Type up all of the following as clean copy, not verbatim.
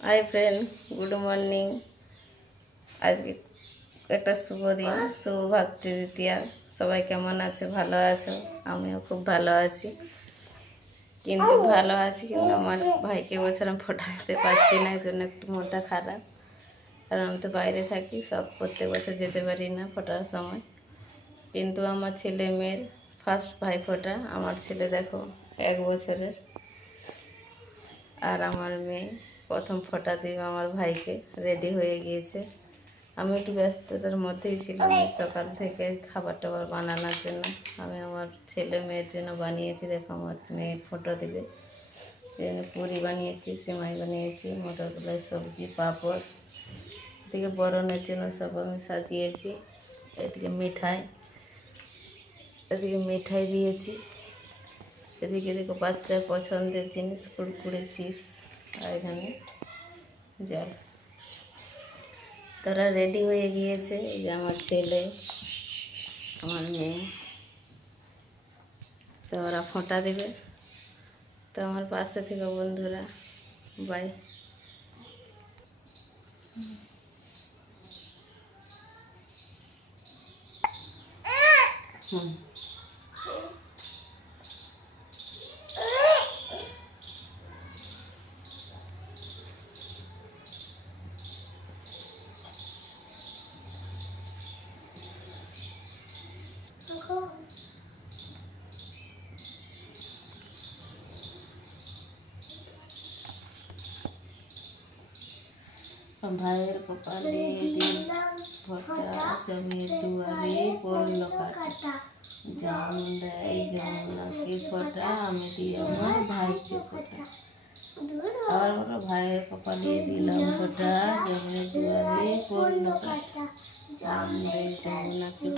Hi friend, good morning. आज के একটা শুভ দিন, শুভ ভাতৃ দ্বিতীয়া। সবাই কেমন আছো? ভালো আছো? আমিও খুব ভালো আছি। কিন্তু আমার ভাইকে বছর আমি ফোঁটা দিতে পারছি না, এর জন্য একটু মনটা খারাপ। কারণ আমি তো বাইরে থাকি, সব প্রত্যেক বছর যেতে পারি না ফোঁটার সময়। কিন্তু আমার ছেলে মেয়ের ফার্স্ট ভাই ফোঁটা। আমার ছেলে দেখো 1 বছরের, আর আমার মেয়ে প্রথম ফোঁটা দিবে আমার ভাইকে, রেডি হয়ে গিয়েছে। আমি একটু ব্যস্ততার মধ্যেই ছিলাম সকাল থেকে খাবার টাবার বানানোর জন্য। আমি আমার ছেলে মেয়ের জন্য বানিয়েছি। দেখো আমার মেয়ে ফোঁটা দিবে, পুরি বানিয়েছি, সিমাই বানিয়েছি, মটর কলাই সবজি, পাঁপড়। এদিকে বরণের জন্য সব আমি সাজিয়েছি। এদিকে মিঠাই দিয়েছি। এদিকে দেখো বাচ্চার পছন্দের জিনিস, কুরকুরে, চিপস, আর এখানে জল। তারা রেডি হয়ে গিয়েছে। এই যে আমার ছেলে, আমার মেয়ে, তো ওরা ফোঁটা দেবে। তো আমার পাশে থেকে বন্ধুরা, বাই। ভাইয়ের কপালে ফোঁটা, জমির দুয়ারে পড়ল কাটা। জাম দেয় যমুনাকে ফোঁটা, আমি দিই আমার ভাইকে ফোঁটা। আবার বলো, ভাইয়ের কপালে দিলাম ফোঁটা, জমির দুয়ারে পড়ল কাটা। জাম দেয় যমুনাকে।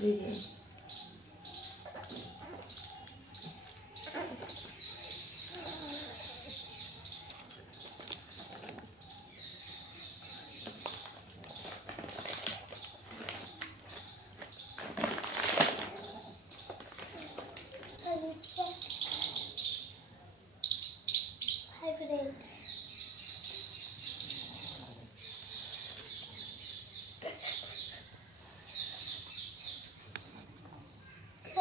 Video.